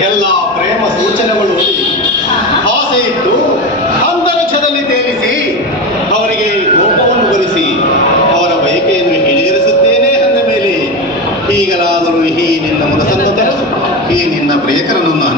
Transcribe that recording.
ಎಲ್ಲ ಪ್ರೇಮ ಸೂಚನೆಗಳು ಆಸೆ ಇಟ್ಟು ಅಂತರಿಕ್ಷದಲ್ಲಿ ತೇಲಿಸಿ ಅವರಿಗೆ ಕೋಪವನ್ನು ಬರಿಸಿ ಅವರ ಬಯಕೆಯನ್ನು ಈಡೇರಿಸುತ್ತೇನೆ ಅಂದ ಮೇಲೆ ಈಗಲಾದರೂ ಈ ನಿನ್ನ ಮನಸ್ಸನ್ನು ತೆರೆದು ಈ ನಿನ್ನ ಪ್ರಿಯಕರನನ್ನು